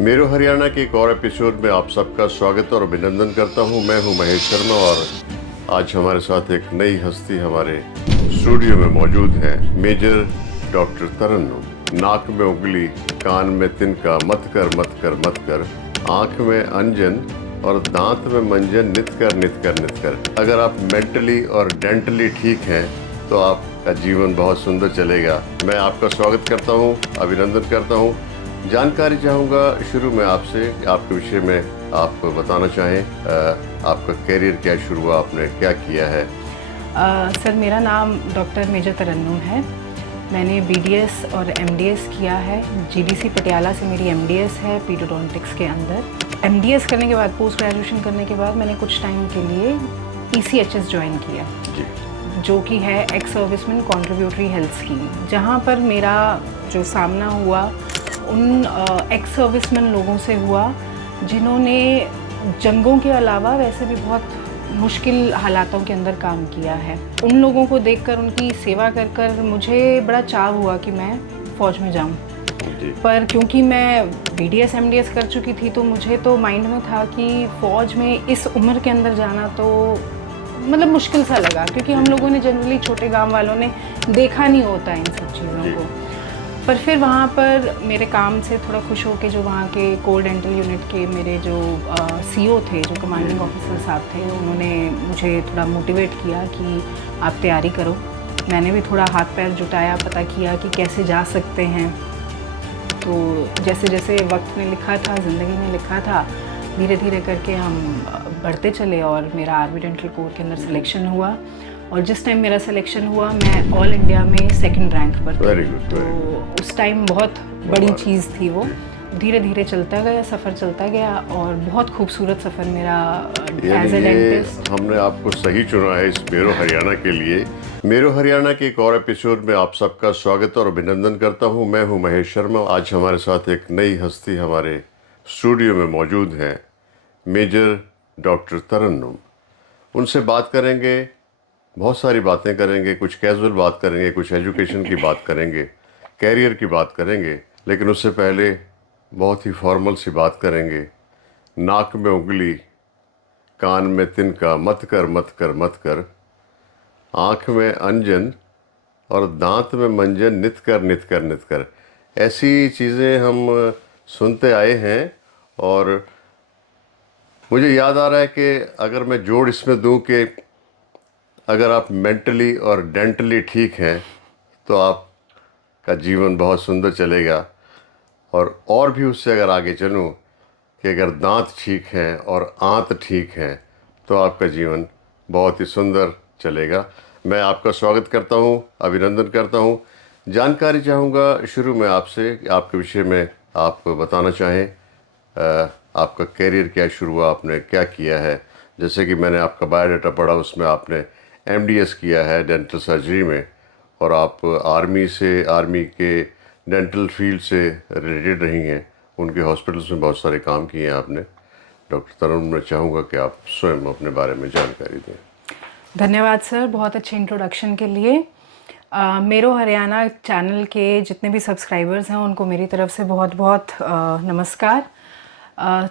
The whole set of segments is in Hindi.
मेरो हरियाणा के एक और एपिसोड में आप सबका स्वागत और अभिनंदन करता हूं। मैं हूं महेश शर्मा और आज हमारे साथ एक नई हस्ती हमारे स्टूडियो में मौजूद है। मेजर डॉक्टर तरन्नुम। नाक में उंगली, कान में तिनका, मत कर मत कर मत कर, आंख में अंजन और दांत में मंजन, नित कर नित कर नित कर। अगर आप मेंटली और डेंटली ठीक हैं तो आपका जीवन बहुत सुंदर चलेगा। मैं आपका स्वागत करता हूं, अभिनंदन करता हूं। जानकारी चाहूँगा शुरू में आपसे, आपके विषय में आप बताना चाहें। आपका करियर क्या शुरू हुआ, आपने क्या किया है? सर, मेरा नाम डॉक्टर मेजर तरन्नुम है। मैंने बीडीएस और एमडीएस किया है। जीडीसी पटियाला से मेरी एमडीएस है पीडोडोंटिक्स के अंदर। एमडीएस करने के बाद, पोस्ट ग्रेजुएशन करने के बाद मैंने कुछ टाइम के लिए ईसीएचएस ज्वाइन किया जी। जो कि है ex serviceman contributory health scheme, जहाँ पर मेरा जो सामना हुआ उन एक्स सर्विसमैन लोगों से हुआ जिन्होंने जंगों के अलावा वैसे भी बहुत मुश्किल हालातों के अंदर काम किया है। उन लोगों को देखकर, उनकी सेवा कर कर मुझे बड़ा चाव हुआ कि मैं फ़ौज में जाऊं। पर क्योंकि मैं बीडीएस एमडीएस कर चुकी थी तो मुझे तो माइंड में था कि फ़ौज में इस उम्र के अंदर जाना तो मतलब मुश्किल सा लगा, क्योंकि हम लोगों ने जनरली, छोटे गांव वालों ने देखा नहीं होता इन सब चीज़ों को। पर फिर वहाँ पर मेरे काम से थोड़ा खुश हो के जो वहाँ के कोर डेंटल यूनिट के मेरे जो सीओ थे, जो कमांडिंग ऑफिसर साहब थे, उन्होंने मुझे थोड़ा मोटिवेट किया कि आप तैयारी करो। मैंने भी थोड़ा हाथ पैर जुटाया, पता किया कि कैसे जा सकते हैं। तो जैसे जैसे वक्त ने लिखा था, ज़िंदगी ने लिखा था, धीरे धीरे करके हम बढ़ते चले और मेरा आर्मी डेंटल कोर के अंदर सिलेक्शन हुआ। और जिस टाइम मेरा सिलेक्शन हुआ मैं ऑल इंडिया में सेकंड रैंक पर थी। तो उस टाइम बहुत बड़ी चीज़ थी वो। धीरे धीरे चलता गया, सफ़र चलता गया और बहुत खूबसूरत सफ़र मेरा एज ए डेंटिस्ट। हमने आपको सही चुना है इस मेरो हरियाणा के लिए। मेरो हरियाणा के एक और एपिसोड में आप सबका स्वागत और अभिनंदन करता हूं। मैं हूं महेश शर्मा। आज हमारे साथ एक नई हस्ती हमारे स्टूडियो में मौजूद है, मेजर डॉक्टर तरन्नुम। उनसे बात करेंगे, बहुत सारी बातें करेंगे, कुछ कैजुअल बात करेंगे, कुछ एजुकेशन की बात करेंगे, कैरियर की बात करेंगे, लेकिन उससे पहले बहुत ही फॉर्मल सी बात करेंगे। नाक में उंगली, कान में तिनका, मत कर मत कर मत कर, आँख में अंजन और दांत में मंजन, नित कर नित कर नित कर। ऐसी चीज़ें हम सुनते आए हैं और मुझे याद आ रहा है कि अगर मैं जोड़ इसमें दूं कि अगर आप मेंटली और डेंटली ठीक हैं तो आपका जीवन बहुत सुंदर चलेगा। और भी उससे अगर आगे चलूं कि अगर दांत ठीक हैं और आंत ठीक हैं तो आपका जीवन बहुत ही सुंदर चलेगा। मैं आपका स्वागत करता हूं, अभिनंदन करता हूं। जानकारी चाहूँगा शुरू में आपसे, आपके विषय में आप बताना चाहें। आपका करियर क्या शुरू हुआ, आपने क्या किया है? जैसे कि मैंने आपका बायोडाटा पढ़ा, उसमें आपने एमडीएस किया है डेंटल सर्जरी में और आप आर्मी के डेंटल फील्ड से रिलेटेड रही हैं। उनके हॉस्पिटल्स में बहुत सारे काम किए हैं आपने। डॉक्टर तरन्नुम, मैं चाहूँगा कि आप स्वयं अपने बारे में जानकारी दें। धन्यवाद सर, बहुत अच्छे इंट्रोडक्शन के लिए। मेरो हरियाणा चैनल के जितने भी सब्सक्राइबर्स हैं उनको मेरी तरफ से बहुत बहुत नमस्कार।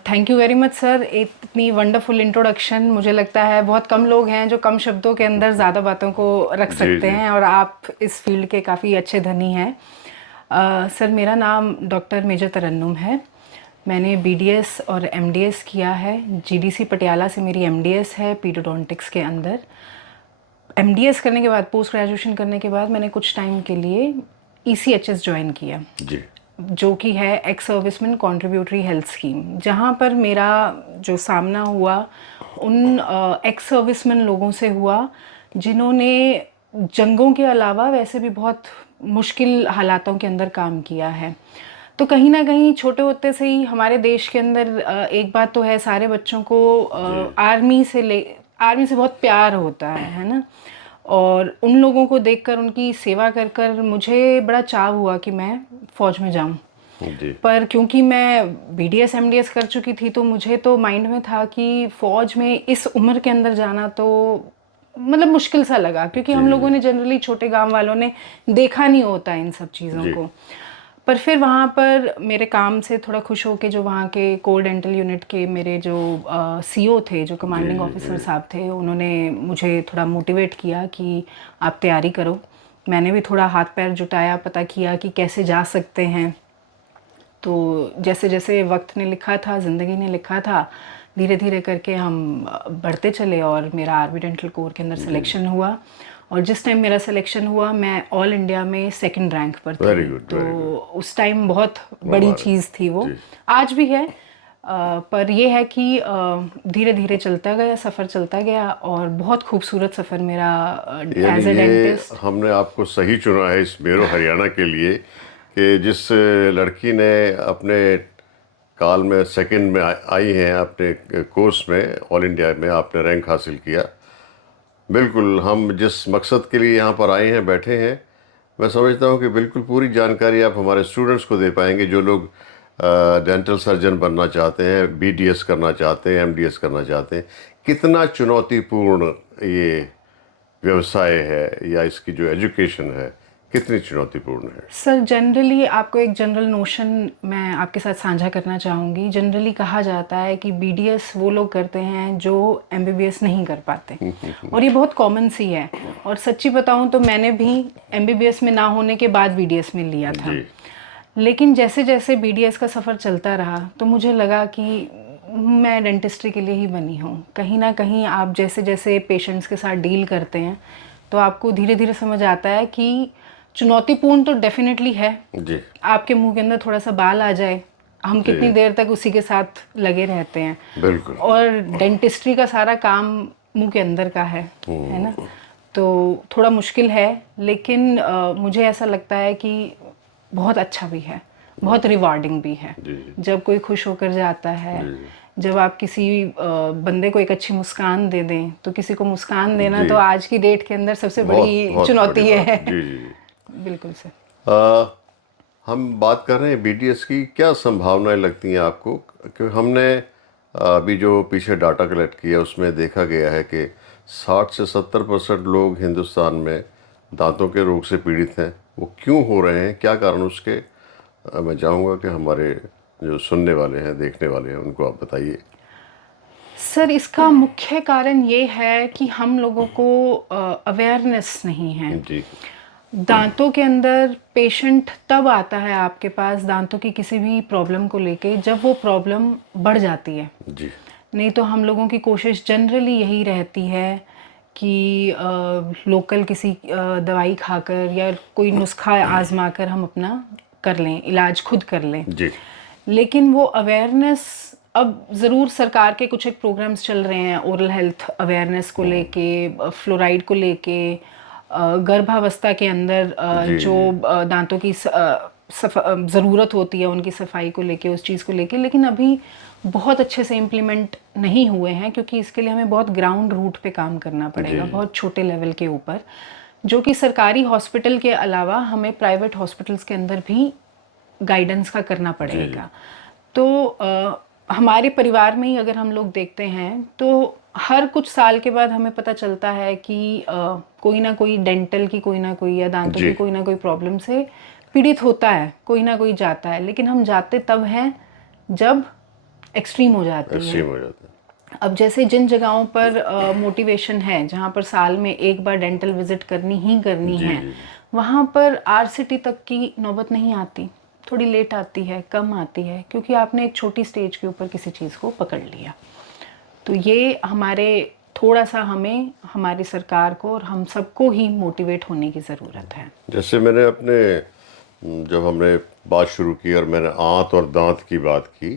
Thank you very much sir, इतनी वंडरफुल इंट्रोडक्शन। मुझे लगता है बहुत कम लोग हैं जो कम शब्दों के अंदर ज़्यादा बातों को रख सकते हैं, और आप इस फील्ड के काफ़ी अच्छे धनी हैं। सर, मेरा नाम डॉक्टर मेजर तरन्नुम है। मैंने बीडीएस और एमडीएस किया है। जीडीसी पटियाला से मेरी एमडीएस है पीडोडोंटिक्स के अंदर। एमडीएस करने के बाद, पोस्ट ग्रेजुएशन करने के बाद मैंने कुछ टाइम के लिए ईसीएचएस ज्वाइन किया जी। जो कि है ex serviceman contributory health scheme, जहाँ पर मेरा जो सामना हुआ उन एक्स सर्विसमैन लोगों से हुआ जिन्होंने जंगों के अलावा वैसे भी बहुत मुश्किल हालातों के अंदर काम किया है। तो कहीं ना कहीं छोटे होते से ही हमारे देश के अंदर एक बात तो है, सारे बच्चों को आर्मी से बहुत प्यार होता है ना। और उन लोगों को देखकर, उनकी सेवा कर कर मुझे बड़ा चाव हुआ कि मैं फ़ौज में जाऊं। पर क्योंकि मैं बीडीएस एमडीएस कर चुकी थी तो मुझे तो माइंड में था कि फ़ौज में इस उम्र के अंदर जाना तो मतलब मुश्किल सा लगा, क्योंकि हम लोगों ने जनरली, छोटे गांव वालों ने देखा नहीं होता इन सब चीज़ों को। पर फिर वहाँ पर मेरे काम से थोड़ा खुश हो के जो वहाँ के कोर डेंटल यूनिट के मेरे जो सीईओ थे, जो कमांडिंग ऑफिसर साहब थे, उन्होंने मुझे थोड़ा मोटिवेट किया कि आप तैयारी करो। मैंने भी थोड़ा हाथ पैर जुटाया, पता किया कि कैसे जा सकते हैं। तो जैसे जैसे वक्त ने लिखा था, ज़िंदगी ने लिखा था, धीरे धीरे करके हम बढ़ते चले और मेरा आरबी डेंटल कोर के अंदर सिलेक्शन हुआ। और जिस टाइम मेरा सिलेक्शन हुआ मैं ऑल इंडिया में सेकंड रैंक पर थी। वेरी गुड, तो वेरी गुड। उस टाइम बहुत बड़ी मुबारक। चीज़ थी वो, जी। आज भी है। पर ये है कि धीरे धीरे चलता गया, सफ़र चलता गया और बहुत खूबसूरत सफ़र मेरा यानी एज ए ये डेंटिस्ट। हमने आपको सही चुना है इस मेरो हरियाणा के लिए कि जिस लड़की ने अपने काल में सेकंड में आई हैं अपने कोर्स में, ऑल इंडिया में आपने रैंक हासिल किया। बिल्कुल, हम जिस मकसद के लिए यहाँ पर आए हैं, बैठे हैं, मैं समझता हूँ कि बिल्कुल पूरी जानकारी आप हमारे स्टूडेंट्स को दे पाएंगे जो लोग डेंटल सर्जन बनना चाहते हैं, बीडीएस करना चाहते हैं, एमडीएस करना चाहते हैं। कितना चुनौतीपूर्ण ये व्यवसाय है या इसकी जो एजुकेशन है कितनी चुनौतीपूर्ण है। सर जनरली आपको एक जनरल नोशन मैं आपके साथ साझा करना चाहूँगी। जनरली कहा जाता है कि बीडीएस वो लोग करते हैं जो एमबीबीएस नहीं कर पाते और ये बहुत कॉमन सी है। और सच्ची बताऊँ तो मैंने भी एमबीबीएस में ना होने के बाद बीडीएस में लिया था। जी। लेकिन जैसे जैसे बीडीएस का सफ़र चलता रहा तो मुझे लगा कि मैं डेंटिस्ट्री के लिए ही बनी हूँ। कहीं ना कहीं आप जैसे जैसे पेशेंट्स के साथ डील करते हैं तो आपको धीरे धीरे समझ आता है कि चुनौतीपूर्ण तो डेफिनेटली है। जी। आपके मुंह के अंदर थोड़ा सा बाल आ जाए, हम कितनी देर तक उसी के साथ लगे रहते हैं। बिल्कुल। और डेंटिस्ट्री का सारा काम मुंह के अंदर का है ना। तो थोड़ा मुश्किल है, लेकिन मुझे ऐसा लगता है कि बहुत अच्छा भी है, बहुत रिवार्डिंग भी है। जब कोई खुश होकर जाता है, जब आप किसी बंदे को एक अच्छी मुस्कान दे दें, तो किसी को मुस्कान देना तो आज की डेट के अंदर सबसे बड़ी चुनौती है। जी जी। बिल्कुल सर। हम बात कर रहे हैं बीडीएस की, क्या संभावनाएं लगती हैं आपको? क्योंकि हमने अभी जो पीछे डाटा कलेक्ट किया उसमें देखा गया है कि 60 से 70% लोग हिंदुस्तान में दांतों के रोग से पीड़ित हैं। वो क्यों हो रहे हैं, क्या कारण उसके? मैं चाहूँगा कि हमारे जो सुनने वाले हैं, देखने वाले हैं, उनको आप बताइए। सर इसका मुख्य कारण ये है कि हम लोगों को अवेयरनेस नहीं है। जी। दांतों के अंदर पेशेंट तब आता है आपके पास दांतों की किसी भी प्रॉब्लम को लेके जब वो प्रॉब्लम बढ़ जाती है। जी। नहीं तो हम लोगों की कोशिश जनरली यही रहती है कि लोकल किसी दवाई खाकर या कोई नुस्खा आजमा कर हम अपना कर लें, इलाज खुद कर लें। जी। लेकिन वो अवेयरनेस अब ज़रूर सरकार के कुछ एक प्रोग्राम्स चल रहे हैं ओरल हेल्थ अवेयरनेस को लेके, फ्लोराइड को लेके, गर्भावस्था के अंदर जो दांतों की ज़रूरत होती है उनकी सफाई को लेके, उस चीज़ को लेके, लेकिन अभी बहुत अच्छे से इम्प्लीमेंट नहीं हुए हैं क्योंकि इसके लिए हमें बहुत ग्राउंड रूट पे काम करना पड़ेगा, बहुत छोटे लेवल के ऊपर, जो कि सरकारी हॉस्पिटल के अलावा हमें प्राइवेट हॉस्पिटल्स के अंदर भी गाइडेंस का करना पड़ेगा। तो हमारे परिवार में ही अगर हम लोग देखते हैं तो हर कुछ साल के बाद हमें पता चलता है कि कोई ना कोई डेंटल की कोई ना कोई या दांतों की कोई ना कोई प्रॉब्लम से पीड़ित होता है, कोई ना कोई जाता है। लेकिन हम जाते तब हैं जब एक्सट्रीम हो जाती है। अब जैसे जिन जगहों पर मोटिवेशन है, जहाँ पर साल में एक बार डेंटल विजिट करनी ही करनी है, वहाँ पर आरसीटी तक की नौबत नहीं आती, थोड़ी लेट आती है, कम आती है, क्योंकि आपने एक छोटी स्टेज के ऊपर किसी चीज़ को पकड़ लिया। तो ये हमारे थोड़ा सा हमें, हमारी सरकार को और हम सबको ही मोटिवेट होने की ज़रूरत है। जैसे मैंने अपने जब हमने बात शुरू की और मैंने आंत और दांत की बात की,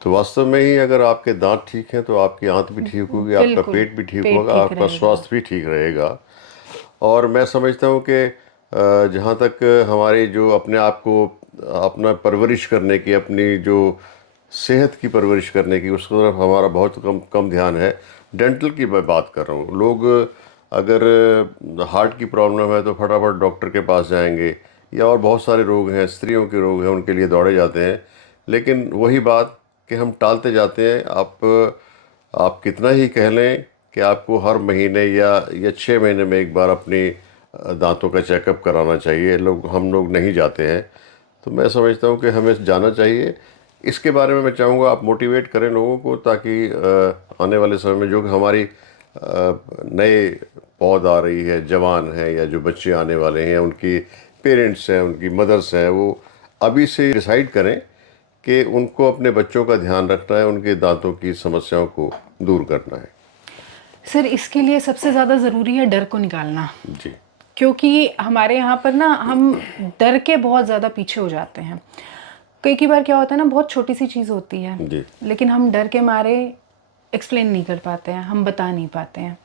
तो वास्तव में ही अगर आपके दांत ठीक हैं तो आपकी आंत भी ठीक होगी, आपका पेट भी ठीक होगा, आपका स्वास्थ्य भी ठीक रहेगा। और मैं समझता हूँ कि जहाँ तक हमारी जो अपने आप को अपना परवरिश करने की, अपनी जो सेहत की परवरिश करने की, उस तरफ हमारा बहुत कम ध्यान है। डेंटल की मैं बात कर रहा हूँ, लोग अगर हार्ट की प्रॉब्लम है तो फटाफट डॉक्टर के पास जाएंगे, या और बहुत सारे रोग हैं, स्त्रियों के रोग हैं, उनके लिए दौड़े जाते हैं। लेकिन वही बात कि हम टालते जाते हैं। आप कितना ही कह लें कि आपको हर महीने या 6 महीने में एक बार अपनी दांतों का चेकअप कराना चाहिए, हम लोग नहीं जाते हैं। तो मैं समझता हूँ कि हमें जाना चाहिए। इसके बारे में मैं चाहूँगा आप मोटिवेट करें लोगों को, ताकि आने वाले समय में जो कि हमारी नए पौध आ रही है, जवान हैं या जो बच्चे आने वाले हैं, उनकी पेरेंट्स हैं, उनकी मदर्स हैं, वो अभी से डिसाइड करें कि उनको अपने बच्चों का ध्यान रखना है, उनके दांतों की समस्याओं को दूर करना है। सर इसके लिए सबसे ज़्यादा ज़रूरी है डर को निकालना, जी क्योंकि हमारे यहाँ पर ना हम डर के बहुत ज़्यादा पीछे हो जाते हैं। कई बार क्या होता है ना, बहुत छोटी सी चीज़ होती है जी लेकिन हम डर के मारे एक्सप्लेन नहीं कर पाते हैं, हम बता नहीं पाते हैं।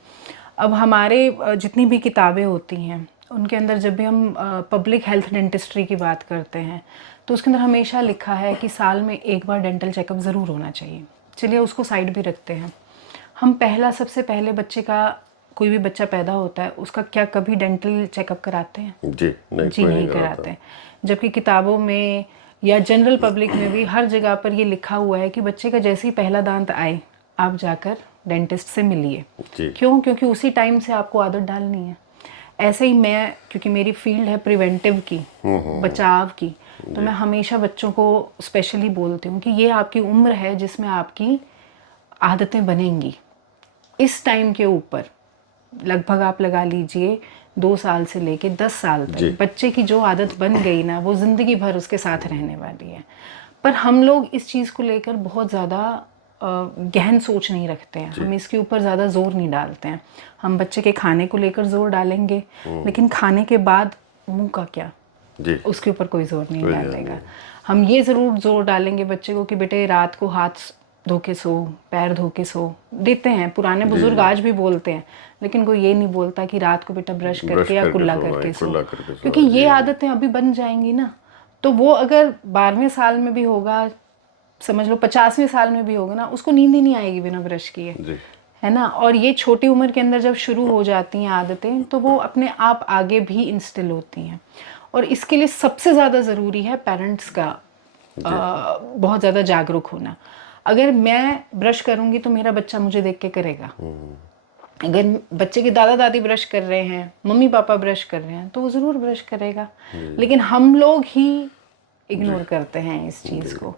अब हमारे जितनी भी किताबें होती हैं उनके अंदर जब भी हम पब्लिक हेल्थ डेंटिस्ट्री की बात करते हैं तो उसके अंदर हमेशा लिखा है कि साल में एक बार डेंटल चेकअप ज़रूर होना चाहिए। चलिए उसको साइड भी रखते हैं। हम सबसे पहले बच्चे का, कोई भी बच्चा पैदा होता है उसका क्या कभी डेंटल चेकअप कराते हैं? जी नहीं, जी कोई नहीं कराते हैं। जबकि किताबों में या जनरल पब्लिक में भी हर जगह पर ये लिखा हुआ है कि बच्चे का जैसे ही पहला दांत आए आप जाकर डेंटिस्ट से मिलिए। जी क्यों? क्योंकि उसी टाइम से आपको आदत डालनी है। ऐसे ही मैं, क्योंकि मेरी फील्ड है प्रिवेंटिव की, बचाव की, तो मैं हमेशा बच्चों को स्पेशली बोलती हूँ कि ये आपकी उम्र है जिसमें आपकी आदतें बनेंगी। इस टाइम के ऊपर लगभग आप लगा लीजिए 2 साल से लेके 10 साल जी। तक बच्चे की जो आदत बन गई ना, वो ज़िंदगी भर उसके साथ रहने वाली है। पर हम लोग इस चीज़ को लेकर बहुत ज़्यादा गहन सोच नहीं रखते हैं, हम इसके ऊपर ज़्यादा जोर नहीं डालते हैं। हम बच्चे के खाने को लेकर जोर डालेंगे लेकिन खाने के बाद मुंह का क्या, जी उसके ऊपर कोई जोर नहीं डालेगा। हम ये ज़रूर जोर डालेंगे बच्चे को कि बेटे रात को हाथ धो के सो, पैर धो के सो, देते हैं पुराने बुजुर्ग आज भी बोलते हैं, लेकिन कोई ये नहीं बोलता कि रात को बेटा ब्रश करके या कुल्ला करके सो, क्योंकि ये आदतें अभी बन जाएंगी ना। तो वो अगर 12वें साल में भी होगा, समझ लो 50वें साल में भी होगा ना, उसको नींद ही नहीं आएगी बिना ब्रश किए, जी है ना। और ये छोटी उम्र के अंदर जब शुरू हो जाती हैं आदतें तो वो अपने आप आगे भी इंस्टिल होती हैं। और इसके लिए सबसे ज़्यादा ज़रूरी है पेरेंट्स का बहुत ज़्यादा जागरूक होना। अगर मैं ब्रश करूँगी तो मेरा बच्चा मुझे देख के करेगा। अगर बच्चे के दादा दादी ब्रश कर रहे हैं, मम्मी पापा ब्रश कर रहे हैं, तो वो ज़रूर ब्रश करेगा। लेकिन हम लोग ही इग्नोर करते हैं इस चीज़ को।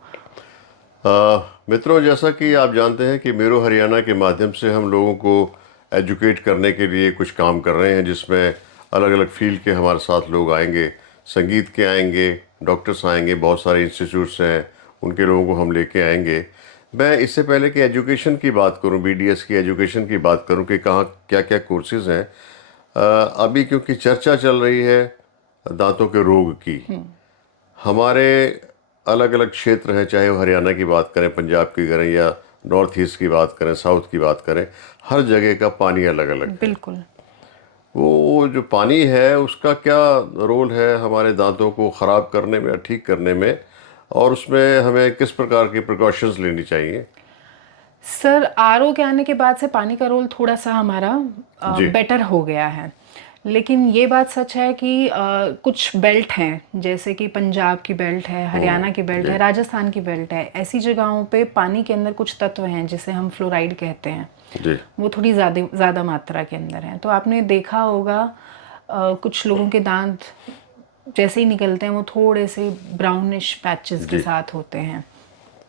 मित्रों, जैसा कि आप जानते हैं कि मेरो हरियाणा के माध्यम से हम लोगों को एजुकेट करने के लिए कुछ काम कर रहे हैं, जिसमें अलग अलग फील्ड के हमारे साथ लोग आएंगे, संगीत के आएंगे, डॉक्टर्स आएंगे, बहुत सारे इंस्टीट्यूट्स हैं उनके लोगों को हम लेके आएंगे। मैं इससे पहले कि एजुकेशन की बात करूं, बीडीएस की एजुकेशन की बात करूं कि कहाँ क्या क्या कोर्सेज़ हैं, अभी क्योंकि चर्चा चल रही है दांतों के रोग की, हमारे अलग अलग क्षेत्र हैं, चाहे वो हरियाणा की बात करें, पंजाब की करें, या नॉर्थ ईस्ट की बात करें, साउथ की बात करें, हर जगह का पानी अलग अलग है। बिल्कुल। वो जो पानी है उसका क्या रोल है हमारे दांतों को ख़राब करने में या ठीक करने में, और उसमें हमें किस प्रकार की प्रिकॉशंस लेनी चाहिए? सर आरओ के आने के बाद से पानी का रोल थोड़ा सा हमारा जी बेटर हो गया है, लेकिन ये बात सच है कि कुछ बेल्ट हैं, जैसे कि पंजाब की बेल्ट है, हरियाणा की बेल्ट है, राजस्थान की बेल्ट है, ऐसी जगहों पे पानी के अंदर कुछ तत्व हैं जिसे हम फ्लोराइड कहते हैं, जी वो थोड़ी ज़्यादा मात्रा के अंदर हैं। तो आपने देखा होगा कुछ लोगों के दांत जैसे ही निकलते हैं वो थोड़े से ब्राउनिश पैचेस के जी साथ होते हैं।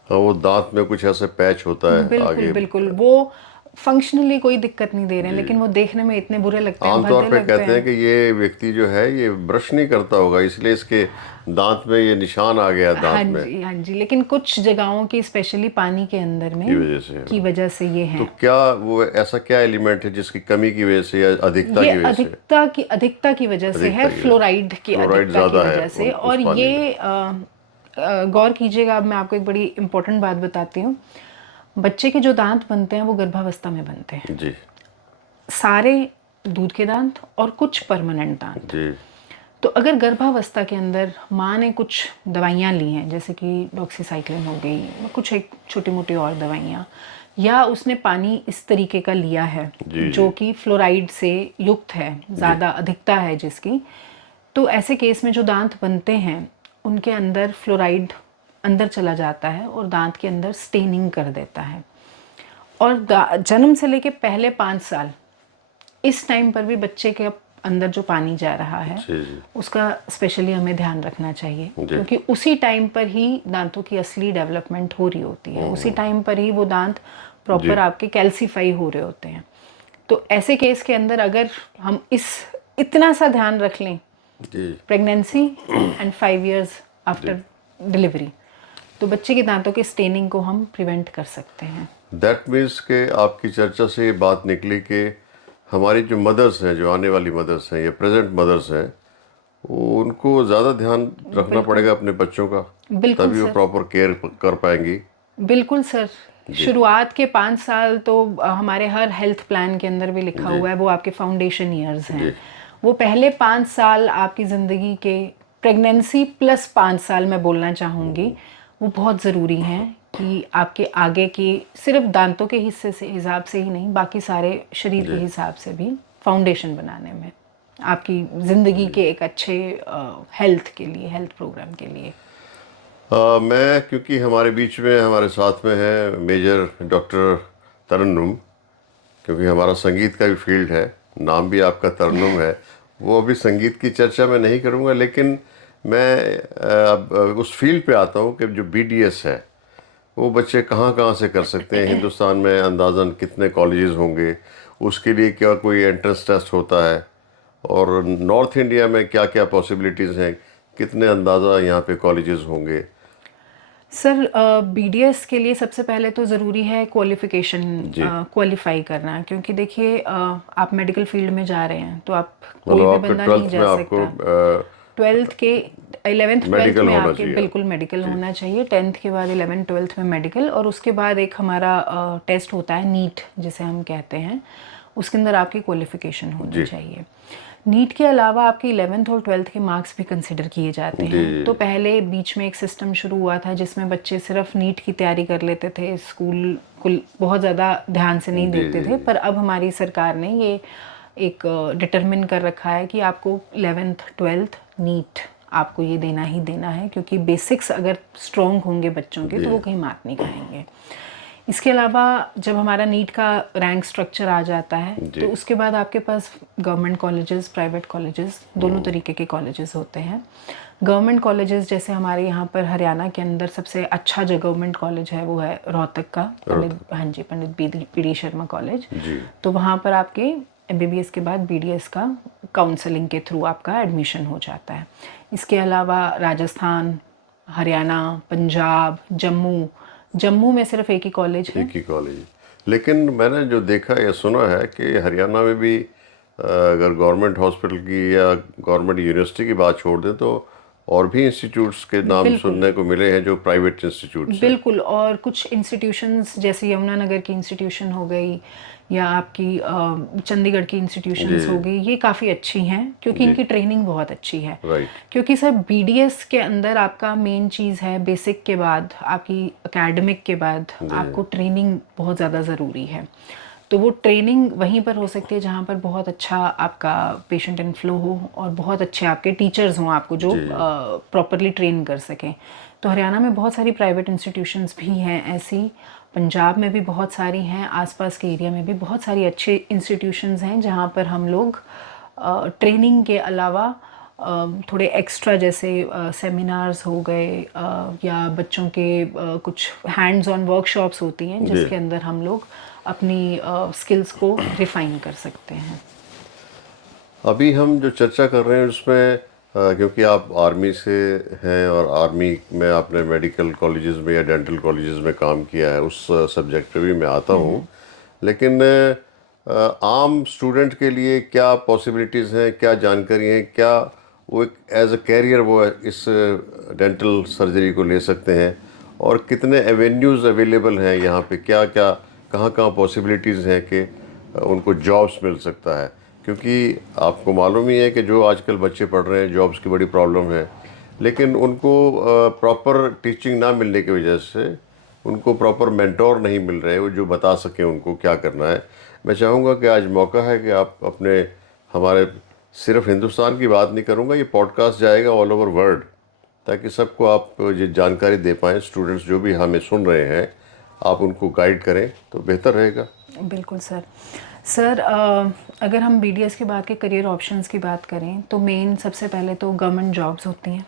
हाँ, वो दांत में कुछ ऐसे पैच होता है बिल्कुल आगे। बिल्कुल, वो फंक्शनली कोई दिक्कत नहीं दे रहे हैं, लेकिन वो देखने में इतने बुरे लगते हैं, आमतौर भद्दे पे लगते कहते हैं हैं। कि ये व्यक्ति जो है ये ब्रश नहीं करता होगा, इसलिए इसके दांत में ये निशान आ गया हाँ दांत में, जी हाँ जी, लेकिन कुछ जगहों की स्पेशली पानी के अंदर की में वजह से। की वजह से ये तो है। क्या वो ऐसा क्या एलिमेंट है जिसकी कमी की वजह से या अधिकता ये की वजह से? अधिकता की वजह से अधिकता है, की वजह से। फ्लोराइड की फ्लोराइड अधिकता की ज़्यादा है वजह से। उस और पानी में। ये गौर कीजिएगा, अब मैं आपको एक बड़ी इंपॉर्टेंट बात बताती हूँ। बच्चे के जो दांत बनते हैं वो गर्भावस्था में बनते हैं, जी सारे दूध के दांत और कुछ परमानेंट दांत। जी तो अगर गर्भावस्था के अंदर माँ ने कुछ दवाइयाँ ली हैं, जैसे कि डॉक्सीसाइक्लिन हो गई, कुछ एक छोटी मोटी और दवाइयाँ, या उसने पानी इस तरीके का लिया है जी जो कि फ्लोराइड से युक्त है, ज़्यादा अधिकता है जिसकी, तो ऐसे केस में जो दांत बनते हैं उनके अंदर फ्लोराइड अंदर चला जाता है और दांत के अंदर स्टेनिंग कर देता है। और जन्म से लेके पहले 5 साल इस टाइम पर भी बच्चे के अंदर जो पानी जा रहा है जी जी उसका स्पेशली हमें ध्यान रखना चाहिए, क्योंकि उसी टाइम पर ही दांतों की असली डेवलपमेंट हो रही होती है, उसी टाइम पर ही वो दांत प्रॉपर आपके कैल्सीफाई हो रहे होते हैं। तो ऐसे केस के अंदर अगर हम इतना सा ध्यान रख लें जी pregnancy and 5 years after delivery, तो बच्चे के दांतों के स्टेनिंग को हम प्रिवेंट कर सकते हैं। दैट मीन्स के आपकी चर्चा से ये बात निकली कि हमारी जो मदर्स हैं, जो आने वाली मदर्स हैं या प्रेजेंट मदर्स हैं, वो उनको ज़्यादा ध्यान रखना पड़ेगा अपने बच्चों का, बिल्कुल तभी वो सर, प्रॉपर केयर कर पाएंगी। बिल्कुल सर। शुरुआत के 5 साल तो हमारे हर हेल्थ प्लान के अंदर भी लिखा जी हुआ है, वो आपके फाउंडेशन ईयर्स जी हैं। वो पहले 5 साल आपकी ज़िंदगी के, प्रेगनेंसी प्लस 5 साल मैं बोलना चाहूँगी, वो बहुत ज़रूरी हैं कि आपके आगे की सिर्फ दांतों के हिस्से से हिसाब से ही नहीं, बाकी सारे शरीर के हिसाब से भी फाउंडेशन बनाने में, आपकी ज़िंदगी के एक अच्छे हेल्थ के लिए, हेल्थ प्रोग्राम के लिए। मैं, क्योंकि हमारे बीच में हमारे साथ में है मेजर डॉक्टर तरन्नुम, क्योंकि हमारा संगीत का भी फील्ड है, नाम भी आपका तरन्नुम है। वो अभी संगीत की चर्चा मैं नहीं करूँगा, लेकिन मैं अब उस फील्ड पे आता हूँ कि जो बीडीएस है वो बच्चे कहाँ कहाँ से कर सकते हैं। हिंदुस्तान में अंदाज़न कितने कॉलेजेस होंगे, उसके लिए क्या कोई एंट्रेंस टेस्ट होता है, और नॉर्थ इंडिया में क्या क्या पॉसिबिलिटीज़ हैं, कितने अंदाज़ा यहाँ पे कॉलेजेस होंगे। सर बीडीएस के लिए सबसे पहले तो ज़रूरी है क्वालिफ़िकेशन, जी, क्वालिफाई करना, क्योंकि देखिए आप मेडिकल फील्ड में जा रहे हैं तो आप कोई मतलब भी आपके बंदा नहीं 12th में जा आपको सकता। 12th के 11th 12th मेडिकल में होना आपके चाहिए। बिल्कुल मेडिकल जी होना चाहिए, 10th के बाद 11th 12th में मेडिकल, और उसके बाद एक हमारा टेस्ट होता है नीट जिसे हम कहते हैं, उसके अंदर आपकी क्वालिफ़िकेशन होनी जी चाहिए। नीट के अलावा आपकी 11th और 12th के मार्क्स भी कंसिडर किए जाते जी हैं। तो पहले बीच में एक सिस्टम शुरू हुआ था जिसमें बच्चे सिर्फ नीट की तैयारी कर लेते थे, स्कूल को बहुत ज़्यादा ध्यान से नहीं जी देखते जी थे, पर अब हमारी सरकार ने ये एक डिटरमिन कर रखा है कि आपको 11th 12th नीट आपको ये देना ही देना है, क्योंकि बेसिक्स अगर स्ट्रॉन्ग होंगे बच्चों के तो वो कहीं मात नहीं खाएंगे। इसके अलावा जब हमारा नीट का रैंक स्ट्रक्चर आ जाता है तो उसके बाद आपके पास गवर्नमेंट कॉलेजेस, प्राइवेट कॉलेजेस, दोनों तरीके के कॉलेजेस होते हैं। गवर्नमेंट कॉलेजेस जैसे हमारे यहाँ पर हरियाणा के अंदर सबसे अच्छा जो गवर्नमेंट कॉलेज है वो है रोहतक का पंडित पी डी शर्मा कॉलेज। जी तो वहाँ पर आपके एमबीबीएस के बाद बीडीएस का काउंसलिंग के थ्रू आपका एडमिशन हो जाता है। इसके अलावा राजस्थान, हरियाणा, पंजाब, जम्मू में सिर्फ एक ही कॉलेज है। एक ही कॉलेज। लेकिन मैंने जो देखा या सुना है कि हरियाणा में भी अगर गवर्नमेंट हॉस्पिटल की या गवर्नमेंट यूनिवर्सिटी की बात छोड़ दें तो और भी इंस्टीट्यूट्स के नाम बिल्कुल, सुनने को मिले हैं जो प्राइवेट इंस्टीट्यूट्स हैं। बिल्कुल। और कुछ इंस्टीट्यूशंस जैसे यमुनानगर की इंस्टीट्यूशन हो गई या आपकी चंडीगढ़ की जी इंस्टीट्यूशंस हो गई, ये काफ़ी अच्छी हैं क्योंकि जी इनकी ट्रेनिंग बहुत अच्छी है। राइट क्योंकि सर बीडीएस के अंदर आपका मेन चीज़ है, बेसिक के बाद आपकी एकेडमिक के बाद आपको ट्रेनिंग बहुत ज़्यादा ज़रूरी है। तो वो ट्रेनिंग वहीं पर हो सकती है जहाँ पर बहुत अच्छा आपका पेशेंट इनफ्लो हो और बहुत अच्छे आपके टीचर्स हों आपको जो जी प्रॉपरली ट्रेन कर सकें। तो हरियाणा में बहुत सारी प्राइवेट इंस्टीट्यूशंस भी हैं ऐसी, पंजाब में भी बहुत सारी हैं, आसपास के एरिया में भी बहुत सारी अच्छे इंस्टीट्यूशंस हैं जहाँ पर हम लोग ट्रेनिंग के अलावा थोड़े एक्स्ट्रा जैसे सेमिनार्स हो गए या बच्चों के कुछ हैंड्स ऑन वर्कशॉप्स होती हैं जी। जिसके अंदर हम लोग अपनी स्किल्स को रिफाइन कर सकते हैं। अभी हम जो चर्चा कर रहे हैं उसमें क्योंकि आप आर्मी से हैं और आर्मी में आपने मेडिकल कॉलेजेस में या डेंटल कॉलेजेस में काम किया है, उस सब्जेक्ट पे भी मैं आता हूँ। लेकिन आम स्टूडेंट के लिए क्या पॉसिबिलिटीज़ हैं, क्या जानकारी हैं, क्या वो एक एज अ कैरियर वो इस डेंटल सर्जरी को ले सकते हैं, और कितने एवेन्यूज़ अवेलेबल हैं यहाँ पे, क्या क्या कहाँ कहाँ पॉसिबिलिटीज़ हैं कि उनको जॉब्स मिल सकता है। क्योंकि आपको मालूम ही है कि जो आजकल बच्चे पढ़ रहे हैं, जॉब्स की बड़ी प्रॉब्लम है, लेकिन उनको प्रॉपर टीचिंग ना मिलने की वजह से उनको प्रॉपर मेंटोर नहीं मिल रहे वो जो बता सकें उनको क्या करना है। मैं चाहूँगा कि आज मौका है कि आप अपने हमारे, सिर्फ हिंदुस्तान की बात नहीं करूँगा, ये पॉडकास्ट जाएगा ऑल ओवर वर्ल्ड, ताकि सबको आप ये जानकारी दे पाएँ। स्टूडेंट्स जो भी हमें सुन रहे हैं, आप उनको गाइड करें तो बेहतर रहेगा। बिल्कुल सर। सर अगर हम बीडीएस के बाद के करियर ऑप्शंस की बात करें तो मेन सबसे पहले तो गवर्नमेंट जॉब्स होती हैं।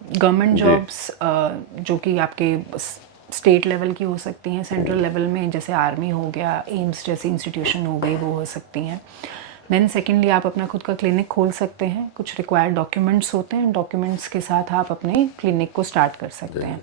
गवर्नमेंट जॉब्स जो कि आपके स्टेट लेवल की हो सकती हैं, सेंट्रल लेवल में जैसे आर्मी हो गया, एम्स जैसी इंस्टीट्यूशन हो गई, वो हो सकती हैं। देन सेकेंडली आप अपना खुद का क्लिनिक खोल सकते हैं। कुछ रिक्वायर्ड डॉक्यूमेंट्स होते हैं, डॉक्यूमेंट्स के साथ आप अपने क्लिनिक को स्टार्ट कर सकते हैं।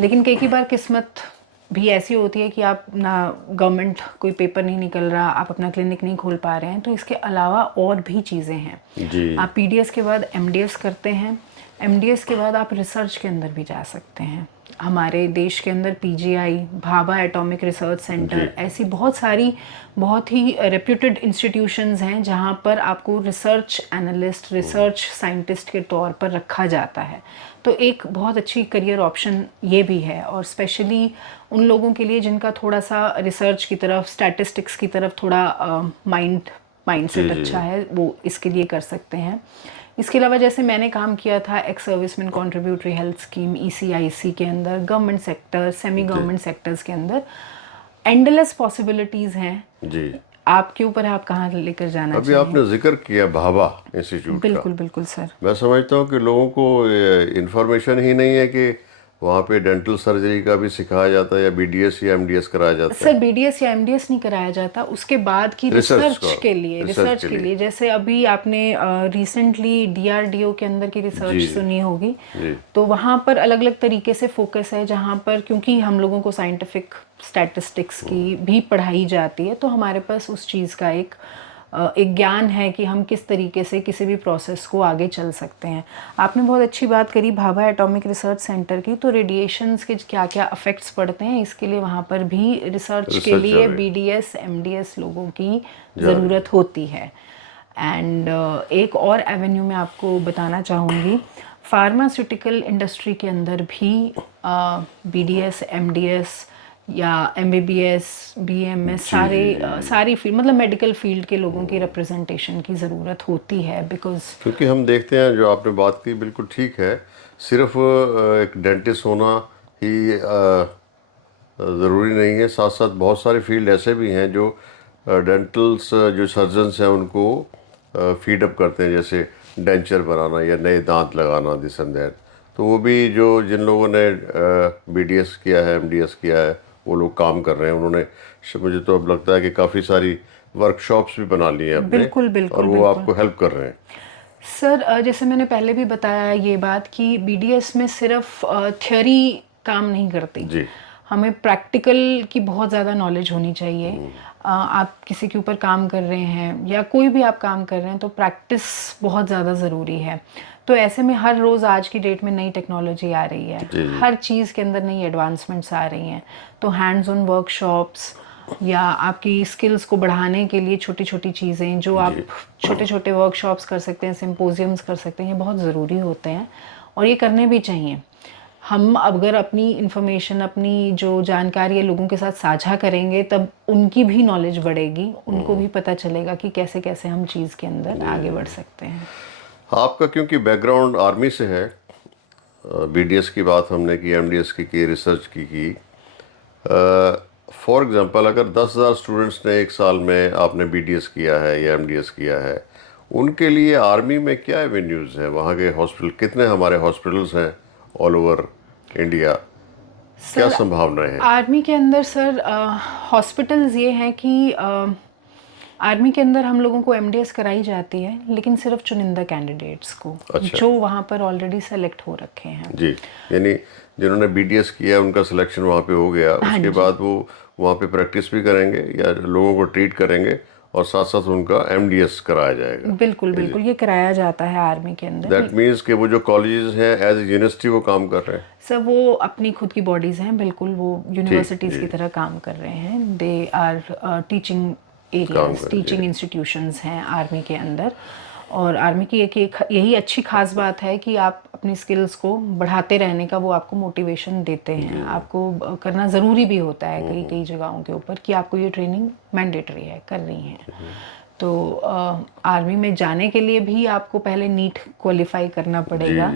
लेकिन कई बार किस्मत भी ऐसी होती है कि आप ना, गवर्नमेंट कोई पेपर नहीं निकल रहा, आप अपना क्लिनिक नहीं खोल पा रहे हैं, तो इसके अलावा और भी चीज़ें हैं जी। आप पीडीएस के बाद एमडीएस करते हैं, एमडीएस के बाद आप रिसर्च के अंदर भी जा सकते हैं। हमारे देश के अंदर PGI, Bhabha atomic research centre, ऐसी बहुत सारी बहुत ही रेप्यूटेड इंस्टीट्यूशंस हैं जहां पर आपको रिसर्च एनालिस्ट, रिसर्च साइंटिस्ट के तौर पर रखा जाता है। तो एक बहुत अच्छी करियर ऑप्शन ये भी है, और स्पेशली उन लोगों के लिए जिनका थोड़ा सा रिसर्च की तरफ, स्टैटिस्टिक्स की तरफ थोड़ा माइंडसेट अच्छा है, वो इसके लिए कर सकते हैं। इसके अलावा जैसे मैंने काम किया था ex serviceman contributory health scheme ECIC के अंदर, government sector, semi government sectors के अंदर एंडलेस पॉसिबिलिटीज़ हैं। जी। आपके ऊपर है, आप कहाँ लेकर जाना अभी चाहें। आपने जिक्र किया भाभा इंस्टीट्यूट का। बिल्कुल बिल्कुल सर। मैं समझता हूँ कि लोगों को इन्फॉर्मेशन ही नहीं है कि वहाँ पे डेंटल सर्जरी का भी सिखाया जाता है, या बीडीएस या एमडीएस कराया जाता है। सर बीडीएस या एमडीएस नहीं कराया जाता, उसके बाद की रिसर्च के लिए, जैसे अभी आपने रिसेंटली डीआरडीओ के अंदर की रिसर्च सुनी होगी, तो वहाँ पर अलग अलग तरीके से फोकस है, जहाँ पर क्योंकि हम लोगों को साइंटिफिक स्टैटिस्टिक्स की भी पढ़ाई जाती है, तो हमारे पास उस चीज़ का एक ज्ञान है कि हम किस तरीके से किसी भी प्रोसेस को आगे चल सकते हैं। आपने बहुत अच्छी बात करी भाभा एटॉमिक रिसर्च सेंटर की, तो रेडिएशंस के क्या क्या अफेक्ट्स पड़ते हैं, इसके लिए वहाँ पर भी रिसर्च के लिए बीडीएस एमडीएस लोगों की ज़रूरत होती है। एंड एक और एवेन्यू मैं आपको बताना चाहूँगी, फार्मास्यूटिकल इंडस्ट्री के अंदर भी बीडीएस एमडीएस या एमबीबीएस बीएमएस सारी फील्ड, मतलब मेडिकल फील्ड के लोगों की रिप्रेजेंटेशन की ज़रूरत होती है, बिकॉज क्योंकि हम देखते हैं, जो आपने बात की बिल्कुल ठीक है, सिर्फ एक डेंटिस्ट होना ही ज़रूरी नहीं है, साथ साथ बहुत सारे फील्ड ऐसे भी हैं जो डेंटल्स जो सर्जन्स हैं उनको फीड अप करते हैं, जैसे डेंचर बनाना या नए दांत लगाना, दिस एंड दैट। तो वो भी जो जिन लोगों ने बीडीएस किया है, एमडीएस किया है, वो लोग काम कर रहे हैं। उन्होंने, मुझे तो अब लगता है कि काफ़ी सारी वर्कशॉप्स भी बना ली हैं अपने, बिल्कुल बिल्कुल, और वो आपको हेल्प कर रहे हैं। सर जैसे मैंने पहले भी बताया ये बात कि बीडीएस में सिर्फ थ्योरी काम नहीं करती जी। हमें प्रैक्टिकल की बहुत ज़्यादा नॉलेज होनी चाहिए। आप किसी के ऊपर काम कर रहे हैं या कोई भी आप काम कर रहे हैं, तो प्रैक्टिस बहुत ज़्यादा ज़रूरी है। तो ऐसे में हर रोज़ आज की डेट में नई टेक्नोलॉजी आ रही है, हर चीज़ के अंदर नई एडवांसमेंट्स आ रही हैं, तो हैंड्स ऑन वर्कशॉप्स या आपकी स्किल्स को बढ़ाने के लिए छोटी छोटी चीज़ें जो आप छोटे छोटे वर्कशॉप्स कर सकते हैं, सिम्पोजियम्स कर सकते हैं, ये बहुत ज़रूरी होते हैं और ये करने भी चाहिए। हम अगर अपनी इंफॉर्मेशन, अपनी जो जानकारी है लोगों के साथ साझा करेंगे, तब उनकी भी नॉलेज बढ़ेगी, उनको भी पता चलेगा कि कैसे कैसे हम चीज़ के अंदर आगे बढ़ सकते हैं। आपका क्योंकि बैकग्राउंड आर्मी से है, बीडीएस की बात हमने की, एमडीएस की रिसर्च की, फॉर एग्जांपल अगर 10,000 स्टूडेंट्स ने एक साल में आपने बीडीएस किया है या एमडीएस किया है, उनके लिए आर्मी में क्या एवेन्यूज़ हैं? वहाँ के हॉस्पिटल, कितने हमारे हॉस्पिटल्स हैं ऑल ओवर इंडिया, क्या संभावनाएं हैं? आर्मी के अंदर सर हॉस्पिटल्स ये हैं कि आर्मी के अंदर हम लोगों को एमडीएस कराई जाती है, लेकिन सिर्फ चुनिंदा कैंडिडेट्स को, अच्छा। जो वहाँ पर ऑलरेडी सेलेक्ट हो रखे हैं। जी, यानी जिन्होंने बीडीएस किया उनका सिलेक्शन वहाँ पे हो गया, उसके बाद वो वहाँ पे प्रैक्टिस भी करेंगे या लोगों को ट्रीट करेंगे, और साथ साथ उनका एमडीएस कराया जाएगा। बिल्कुल बिल्कुल, ये कराया जाता है आर्मी के अंदर। दैट मीन्स कि वो जो कॉलेजेस हैं एज ए यूनिवर्सिटी वो काम कर रहे हैं। सर वो अपनी खुद की बॉडीज़ हैं, बिल्कुल वो यूनिवर्सिटीज़ की तरह काम कर रहे हैं। They are teaching areas, teaching institutions हैं आर्मी के अंदर। और आर्मी की एक यही अच्छी खास बात है कि आप अपनी स्किल्स को बढ़ाते रहने का वो आपको मोटिवेशन देते हैं। आपको करना ज़रूरी भी होता है कई कई जगहों के ऊपर कि आपको ये ट्रेनिंग मैंडेटरी है, कर रही हैं। तो आर्मी में जाने के लिए भी आपको पहले नीट क्वालिफाई करना पड़ेगा,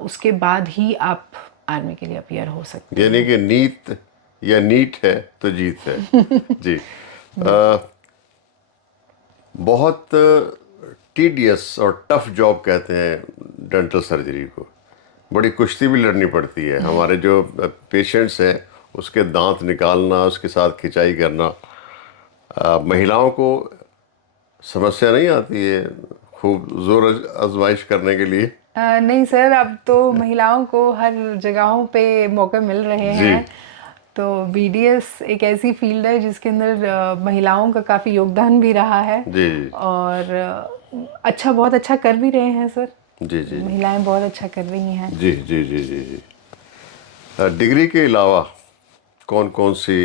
उसके बाद ही आप आर्मी के लिए अपीयर हो सकते हैं। यानी कि नीट या नीट है तो जीत है। जी। बहुत टीडियस और टफ जॉब कहते हैं डेंटल सर्जरी को। बड़ी कुश्ती भी लड़नी पड़ती है। हमारे जो पेशेंट्स हैं उसके दांत निकालना, उसके साथ खिंचाई करना, महिलाओं को समस्या नहीं आती है खूब जोर आजमाइश करने के लिए? नहीं सर, अब तो महिलाओं को हर जगहों पे मौके मिल रहे जी हैं। तो बीडीएस एक ऐसी फील्ड है जिसके अंदर महिलाओं का काफ़ी योगदान भी रहा है। जी और अच्छा, बहुत अच्छा कर भी रहे हैं सर। जी जी जी महिलाएं बहुत अच्छा कर रही हैं। जी जी जी जी जी। डिग्री के अलावा कौन कौन सी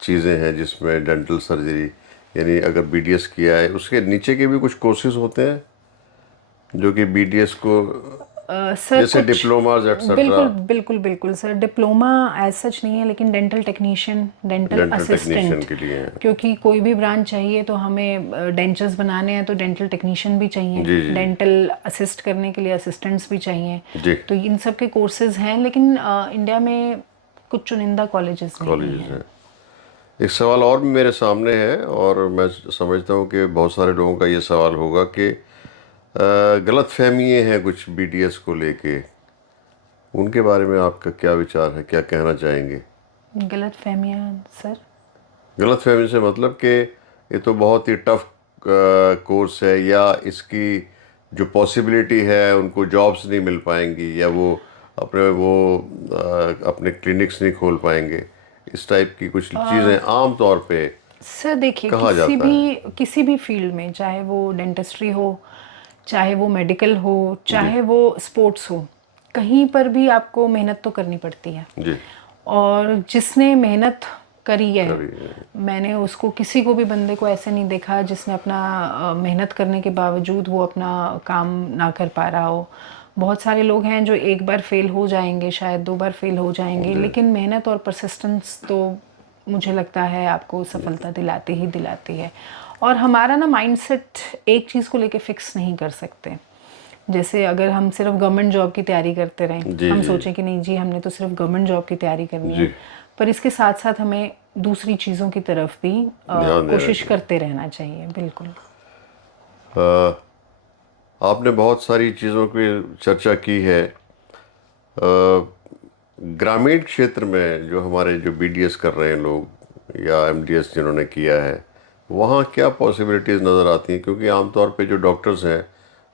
चीज़ें हैं जिसमें डेंटल सर्जरी, यानी अगर बीडीएस किया है उसके नीचे के भी कुछ कोर्सेज होते हैं जो कि बीडीएस को, सर जैसे कुछ, डिप्लोमाज एक्सेट्रा? बिल्कुल बिल्कुल बिल्कुल सर, डिप्लोमा एज सच नहीं है, लेकिन dental technician, dental dental technician assistant, के लिए हैं। क्योंकि कोई भी ब्रांच चाहिए तो हमें डेंचर्स बनाने हैं तो डेंटल टेक्नीशियन भी चाहिए, जी जी डेंटल असिस्ट करने के लिए असिस्टेंट्स भी चाहिए। जी। तो इन सब के कोर्सेज हैं, लेकिन इंडिया में कुछ चुनिंदा कॉलेजेस में ही कॉलेजेस हैं। हैं। एक सवाल और भी मेरे सामने है और मैं समझता हूँ कि बहुत सारे लोगों का ये सवाल होगा कि गलत फहमियाँ हैं कुछ बीडीएस को लेके, उनके बारे में आपका क्या विचार है, क्या कहना चाहेंगे? गलत फहमियाँ सर? गलत फहमी से मतलब कि ये तो बहुत ही टफ कोर्स है, या इसकी जो पॉसिबिलिटी है उनको जॉब्स नहीं मिल पाएंगी, या वो अपने क्लिनिक्स नहीं खोल पाएंगे, इस टाइप की कुछ चीज़ें आम तौर पे सर देखिए, कहा जाता है। किसी भी फील्ड में, चाहे वो डेंटिस्ट्री हो, चाहे वो मेडिकल हो, जी चाहे वो स्पोर्ट्स हो, कहीं पर भी आपको मेहनत तो करनी पड़ती है। जी। और जिसने मेहनत करी है, करिए। मैंने उसको, किसी को भी बंदे को ऐसे नहीं देखा जिसने अपना मेहनत करने के बावजूद वो अपना काम ना कर पा रहा हो। बहुत सारे लोग हैं जो एक बार फेल हो जाएंगे, शायद दो बार फेल हो जाएंगे, जी लेकिन मेहनत और परसिस्टेंस तो मुझे लगता है आपको सफलता दिलाती ही दिलाती है। और हमारा ना माइंडसेट एक चीज़ को लेके फिक्स नहीं कर सकते। जैसे अगर हम सिर्फ गवर्नमेंट जॉब की तैयारी करते रहें, जी हम जी सोचें कि नहीं जी हमने तो सिर्फ गवर्नमेंट जॉब की तैयारी करनी जी। है, पर इसके साथ साथ हमें दूसरी चीज़ों की तरफ भी ध्यान देना कोशिश चाहिए। करते रहना चाहिए। बिल्कुल। अ, आपने बहुत सारी चीज़ों की चर्चा की है। ग्रामीण क्षेत्र में जो हमारे जो बीडीएस कर रहे हैं लोग, या एमडीएस जिन्होंने किया है, वहाँ क्या पॉसिबिलिटीज़ नज़र आती हैं? क्योंकि आमतौर पे जो डॉक्टर्स हैं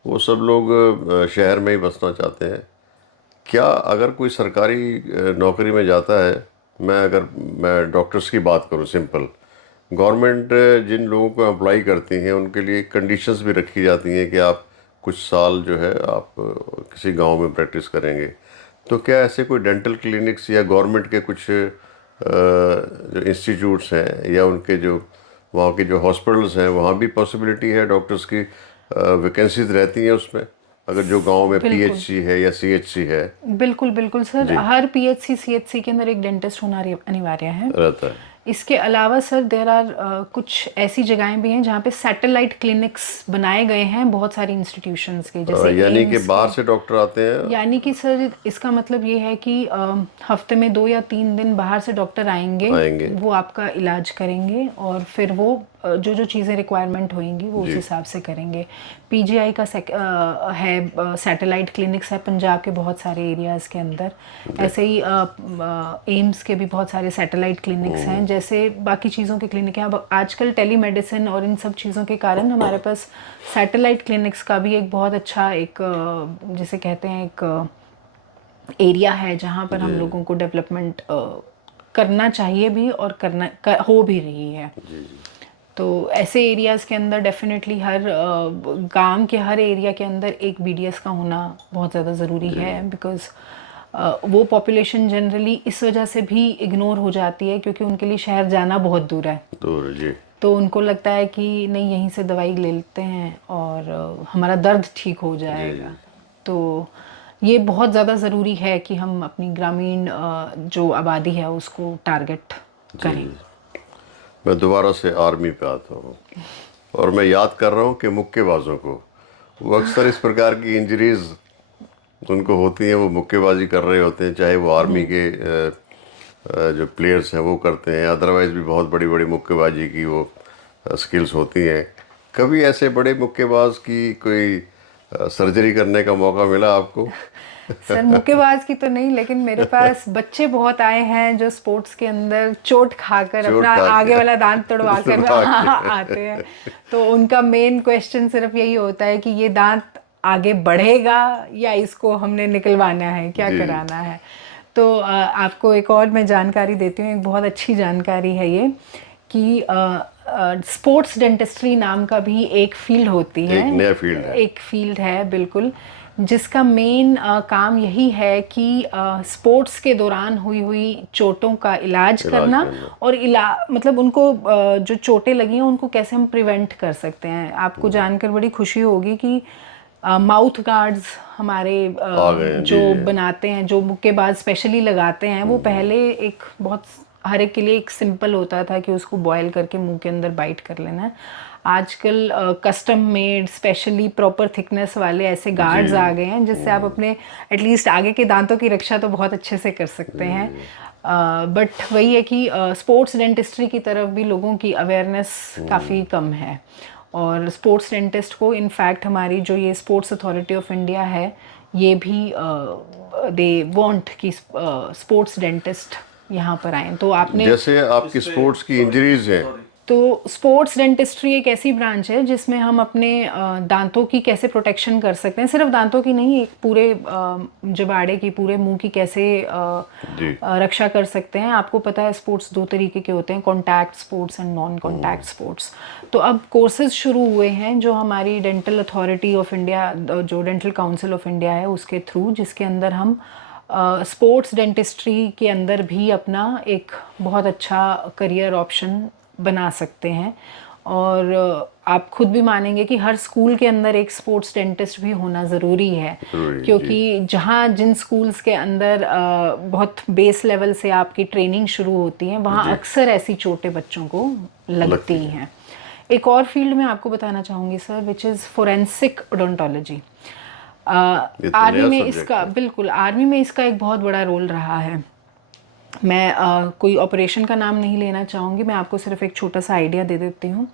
वो सब लोग शहर में ही बसना चाहते हैं। क्या अगर कोई सरकारी नौकरी में जाता है, मैं डॉक्टर्स की बात करूं सिंपल, गवर्नमेंट जिन लोगों को अप्लाई करती हैं उनके लिए कंडीशंस भी रखी जाती हैं कि आप कुछ साल जो है आप किसी गांव में प्रैक्टिस करेंगे। तो क्या ऐसे कोई डेंटल क्लिनिक्स या गवर्नमेंट के कुछ जो इंस्टीट्यूट्स हैं, या उनके जो वहाँ के जो हॉस्पिटल्स हैं, वहाँ भी पॉसिबिलिटी है डॉक्टर्स की वैकेंसीज रहती हैं उसमें, अगर जो गांव में बिल्कुल पीएचसी है या सीएचसी है? बिल्कुल बिल्कुल सर, जी। हर पीएचसी सीएचसी के अंदर एक डेंटिस्ट होना अनिवार्य है। रहता है। इसके अलावा सर देर आर कुछ ऐसी जगहें भी हैं जहाँ पे सैटेलाइट क्लिनिक्स बनाए गए हैं बहुत सारी इंस्टीट्यूशंस के, जैसे यानी कि एम्स बाहर के। से डॉक्टर आते हैं? यानी कि सर इसका मतलब ये है कि हफ्ते में 2 या 3 दिन बाहर से डॉक्टर आएंगे, आएंगे। वो आपका इलाज करेंगे और फिर वो जो जो चीज़ें रिक्वायरमेंट होंगी वो उस जी हिसाब से करेंगे। पीजीआई का है, सैटेलाइट क्लिनिक्स है पंजाब के बहुत सारे एरियाज़ के अंदर। जी। ऐसे ही एम्स के भी बहुत सारे सैटेलाइट क्लिनिक्स हैं, जैसे बाकी चीज़ों के क्लिनिक हैं। अब आजकल टेलीमेडिसिन और इन सब चीज़ों के कारण हमारे पास सैटेलाइट क्लिनिक्स का भी एक बहुत अच्छा एक जिसे कहते हैं एक एरिया है जहाँ पर हम जी लोगों को डेवलपमेंट करना चाहिए भी और हो भी रही है। जी जी। तो ऐसे एरियाज़ के अंदर डेफिनेटली हर गांव के हर एरिया के अंदर एक बीडीएस का होना बहुत ज़्यादा ज़रूरी है, बिकॉज़ वो पॉपुलेशन जनरली इस वजह से भी इग्नोर हो जाती है क्योंकि उनके लिए शहर जाना बहुत दूर है। दूर। जी तो उनको लगता है कि नहीं, यहीं से दवाई ले लेते हैं और हमारा दर्द ठीक हो जी जी। जाएगा। तो ये बहुत ज़्यादा ज़रूरी है कि हम अपनी ग्रामीण जो आबादी है उसको टारगेट जी करें। जी। मैं दोबारा से आर्मी पे आता हूँ और मैं याद कर रहा हूँ कि मुक्केबाजों को, वो अक्सर इस प्रकार की इंजरीज उनको होती हैं, वो मुक्केबाजी कर रहे होते हैं, चाहे वो आर्मी के जो प्लेयर्स हैं वो करते हैं, अदरवाइज भी बहुत बड़ी बड़ी मुक्केबाजी की वो स्किल्स होती हैं। कभी ऐसे बड़े मुक्केबाज की कोई सर्जरी करने का मौका मिला आपको? सर मुक्केबाज की तो नहीं, लेकिन मेरे पास बच्चे बहुत आए हैं जो स्पोर्ट्स के अंदर चोट खाकर चोट अपना खा आगे के वाला दांत तोड़वा कर तुड़वा के आते हैं। तो उनका मेन क्वेश्चन सिर्फ यही होता है कि ये दांत आगे बढ़ेगा या इसको हमने निकलवाना है, क्या जी। कराना है। तो आपको एक और मैं जानकारी देती हूँ, एक बहुत अच्छी जानकारी है ये, कि स्पोर्ट्स डेंटिस्ट्री नाम का भी एक फील्ड होती है। एक नया फील्ड है। एक फील्ड है बिल्कुल, जिसका मेन काम यही है कि स्पोर्ट्स के दौरान हुई हुई चोटों का इलाज करना और मतलब उनको जो चोटें लगी हैं उनको कैसे हम प्रिवेंट कर सकते हैं। आपको जानकर बड़ी खुशी होगी कि माउथ गार्ड्स हमारे जो बनाते हैं, जो मुक्केबाज स्पेशली लगाते हैं, वो पहले एक बहुत हर एक के लिए एक सिंपल होता था कि उसको बॉयल करके मुंह के अंदर बाइट कर लेना है। आजकल custom made specially proper thickness वाले ऐसे गार्ड्स आ गए हैं जिससे आप अपने एटलीस्ट आगे के दांतों की रक्षा तो बहुत अच्छे से कर सकते हैं। बट वही है कि स्पोर्ट्स डेंटिस्ट्री की तरफ भी लोगों की अवेयरनेस काफ़ी कम है। और स्पोर्ट्स डेंटिस्ट को इनफैक्ट हमारी जो ये स्पोर्ट्स अथॉरिटी ऑफ इंडिया है, ये भी दे वांट कि स्पोर्ट्स डेंटिस्ट यहाँ पर आए। तो आपने जैसे आपकी स्पोर्ट्स की इंजरीज हैं, तो स्पोर्ट्स डेंटिस्ट्री एक ऐसी ब्रांच है जिसमें हम अपने दांतों की कैसे प्रोटेक्शन कर सकते हैं, सिर्फ दांतों की नहीं, एक पूरे जबाड़े की, पूरे मुंह की कैसे रक्षा कर सकते हैं। आपको पता है स्पोर्ट्स दो तरीके के होते हैं, contact sports and non contact sports. तो अब कोर्सेज शुरू हुए हैं जो हमारी डेंटल अथॉरिटी ऑफ इंडिया, जो डेंटल काउंसिल ऑफ इंडिया है उसके थ्रू, जिसके अंदर हम स्पोर्ट्स डेंटिस्ट्री के अंदर भी अपना एक बहुत अच्छा करियर ऑप्शन बना सकते हैं। और आप खुद भी मानेंगे कि हर स्कूल के अंदर एक स्पोर्ट्स डेंटिस्ट भी होना ज़रूरी है, क्योंकि जहाँ जिन स्कूल्स के अंदर बहुत बेस लेवल से आपकी ट्रेनिंग शुरू होती है, वहाँ अक्सर ऐसी चोटें बच्चों को लगती हैं। एक और फील्ड मैं आपको बताना चाहूँगी sir, which is forensic odontology. Army में इसका बिल्कुल, आर्मी में इसका एक बहुत बड़ा रोल रहा है। मैं कोई ऑपरेशन का नाम नहीं लेना चाहूँगी, मैं आपको सिर्फ एक छोटा सा आइडिया दे देती हूँ।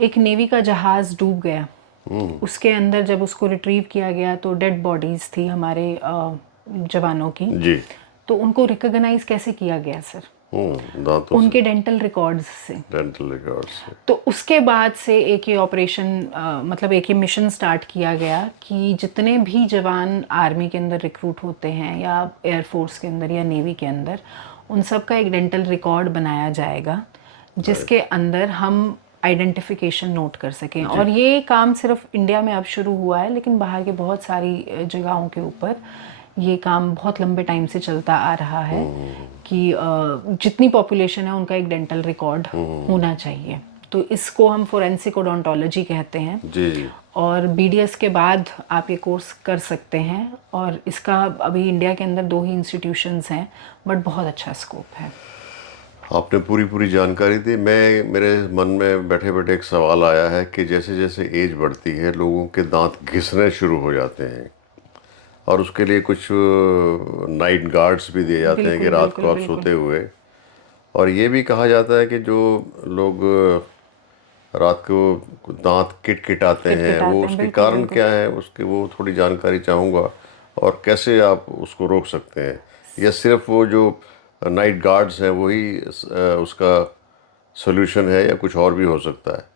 एक नेवी का जहाज़ डूब गया, उसके अंदर जब उसको रिट्रीव किया गया तो डेड बॉडीज़ थी हमारे जवानों की जी। तो उनको रिकॉग्नाइज कैसे किया गया सर? उनके डेंटल रिकॉर्ड्स से। तो उसके बाद से एक ये ऑपरेशन मतलब एक ये मिशन स्टार्ट किया गया कि जितने भी जवान आर्मी के अंदर रिक्रूट होते हैं या एयरफोर्स के अंदर या नेवी के अंदर, उन सब का एक डेंटल रिकॉर्ड बनाया जाएगा जिसके अंदर हम आइडेंटिफिकेशन नोट कर सकें। और ये काम सिर्फ इंडिया में अब शुरू हुआ है, लेकिन बाहर के बहुत सारी जगहों के ऊपर ये काम बहुत लंबे टाइम से चलता आ रहा है कि जितनी पॉपुलेशन है उनका एक डेंटल रिकॉर्ड होना चाहिए। तो इसको हम फोरेंसिक ओडोंटोलॉजी कहते हैं जी। और बीडीएस के बाद आप ये कोर्स कर सकते हैं, और इसका अभी इंडिया के अंदर 2 ही इंस्टीट्यूशंस हैं, बट बहुत अच्छा स्कोप है। आपने पूरी जानकारी दी। मेरे मन में बैठे बैठे एक सवाल आया है कि जैसे जैसे एज बढ़ती है लोगों के दांत घिसने शुरू हो जाते हैं, और उसके लिए कुछ नाइट गार्ड्स भी दिए जाते हैं कि रात को आप सोते हुए, और ये भी कहा जाता है कि जो लोग रात को दांत किटकिटाते हैं वो उसके कारण क्या है, उसके वो थोड़ी जानकारी चाहूँगा, और कैसे आप उसको रोक सकते हैं, या सिर्फ वो जो नाइट गार्ड्स हैं वही उसका सोल्यूशन है, या कुछ और भी हो सकता है?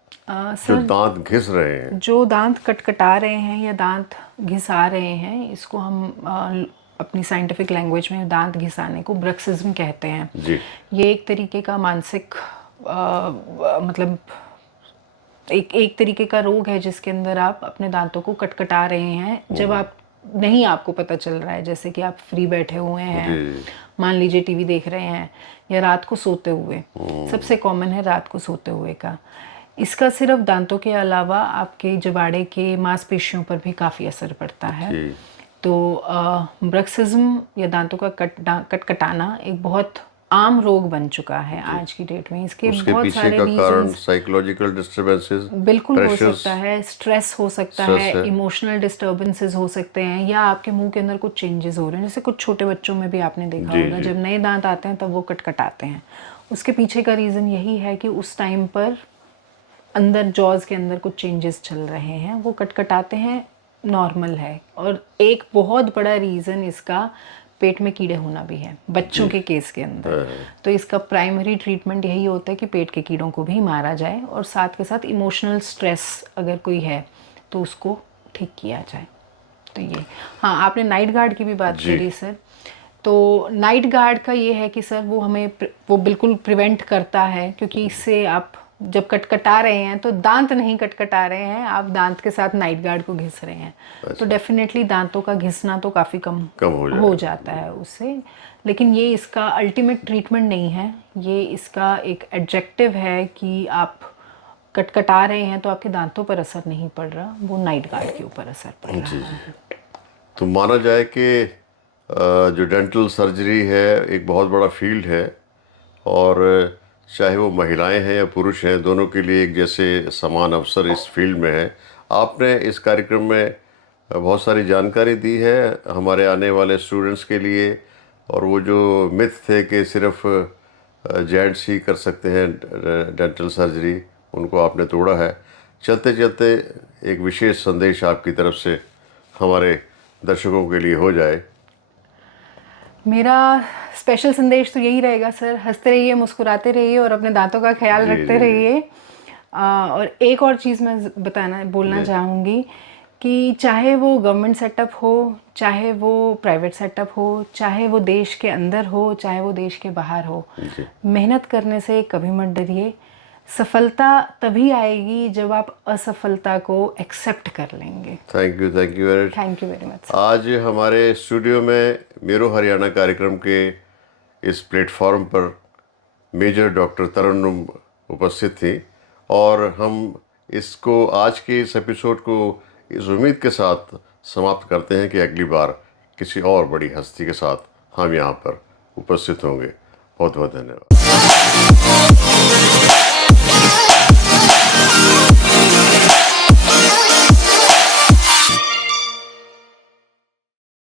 जो दांत घिस रहे हैं, जो दांत कटकटा रहे हैं या दांत घिसा रहे हैं, इसको हम अपनी साइंटिफिक लैंग्वेज में दांत घिसाने को ब्रक्सिज्म कहते हैं जी। ये एक तरीके का मानसिक मतलब एक तरीके का रोग है जिसके अंदर आप अपने दांतों को कटकटा रहे हैं जब आप नहीं, आपको पता चल रहा है, जैसे कि आप फ्री बैठे हुए हैं, मान लीजिए टीवी देख रहे हैं, या रात को सोते हुए। सबसे कॉमन है रात को सोते हुए का। इसका सिर्फ दांतों के अलावा आपके जबाड़े के मांसपेशियों पर भी काफ़ी असर पड़ता है। तो ब्रक्सिज्म या दांतों का कटकटाना एक बहुत आम रोग बन चुका है आज की डेट में। इसके बहुत सारे रीजंस, साइकोलॉजिकल डिस्टर्बेंसेस बिल्कुल हो सकता है, स्ट्रेस हो सकता है, इमोशनल डिस्टर्बेंसेस हो सकते हैं, या आपके मुंह के अंदर कुछ चेंजेस हो रहे हैं। जैसे कुछ छोटे बच्चों में भी आपने देखा होगा, जब नए दांत आते हैं तब वो कटकटाते हैं। उसके पीछे का रीज़न यही है कि उस टाइम पर अंदर जॉज के अंदर कुछ चेंजेस चल रहे हैं, वो कटकटाते हैं, नॉर्मल है। और एक बहुत बड़ा रीज़न इसका पेट में कीड़े होना भी है बच्चों के केस के अंदर। तो इसका प्राइमरी ट्रीटमेंट यही होता है कि पेट के कीड़ों को भी मारा जाए और साथ के साथ इमोशनल स्ट्रेस अगर कोई है तो उसको ठीक किया जाए। तो ये, हाँ, आपने नाइट गार्ड की भी बात करी सर। तो नाइट गार्ड का ये है कि सर वो हमें वो बिल्कुल प्रिवेंट करता है, क्योंकि इससे आप जब कटकटा रहे हैं तो दांत नहीं कटकटा रहे हैं, आप दांत के साथ नाइट गार्ड को घिस रहे हैं। तो डेफिनेटली दांतों का घिसना तो काफ़ी कम हो जाता है उससे। लेकिन ये इसका अल्टीमेट ट्रीटमेंट नहीं है, ये इसका एक एडजेक्टिव है कि आप कटकटा रहे हैं तो आपके दांतों पर असर नहीं पड़ रहा, वो नाइट गार्ड के ऊपर असर पड़ रहा है। तो माना जाए कि जो डेंटल सर्जरी है एक बहुत बड़ा फील्ड है, और चाहे वो महिलाएं हैं या पुरुष हैं, दोनों के लिए एक जैसे समान अवसर इस फील्ड में है। आपने इस कार्यक्रम में बहुत सारी जानकारी दी है हमारे आने वाले स्टूडेंट्स के लिए, और वो जो मिथ थे कि सिर्फ जेंट्स ही कर सकते हैं डेंटल सर्जरी, उनको आपने तोड़ा है। चलते चलते एक विशेष संदेश आपकी तरफ से हमारे दर्शकों के लिए हो जाए। मेरा स्पेशल संदेश तो यही रहेगा सर, हंसते रहिए, मुस्कुराते रहिए और अपने दांतों का ख्याल रखते रहिए। और एक और चीज़ मैं बोलना चाहूँगी कि चाहे वो गवर्नमेंट सेटअप हो, चाहे वो प्राइवेट सेटअप हो, चाहे वो देश के अंदर हो, चाहे वो देश के बाहर हो, मेहनत करने से कभी मत डरिए। सफलता तभी आएगी जब आप असफलता को एक्सेप्ट कर लेंगे। Thank you very much. आज हमारे स्टूडियो में मेरो हरियाणा कार्यक्रम के इस प्लेटफॉर्म पर मेजर डॉक्टर तरन्नुम उपस्थित थी, और हम इसको आज के इस एपिसोड को इस उम्मीद के साथ समाप्त करते हैं कि अगली बार किसी और बड़ी हस्ती के साथ हम यहाँ पर उपस्थित होंगे। बहुत बहुत धन्यवाद।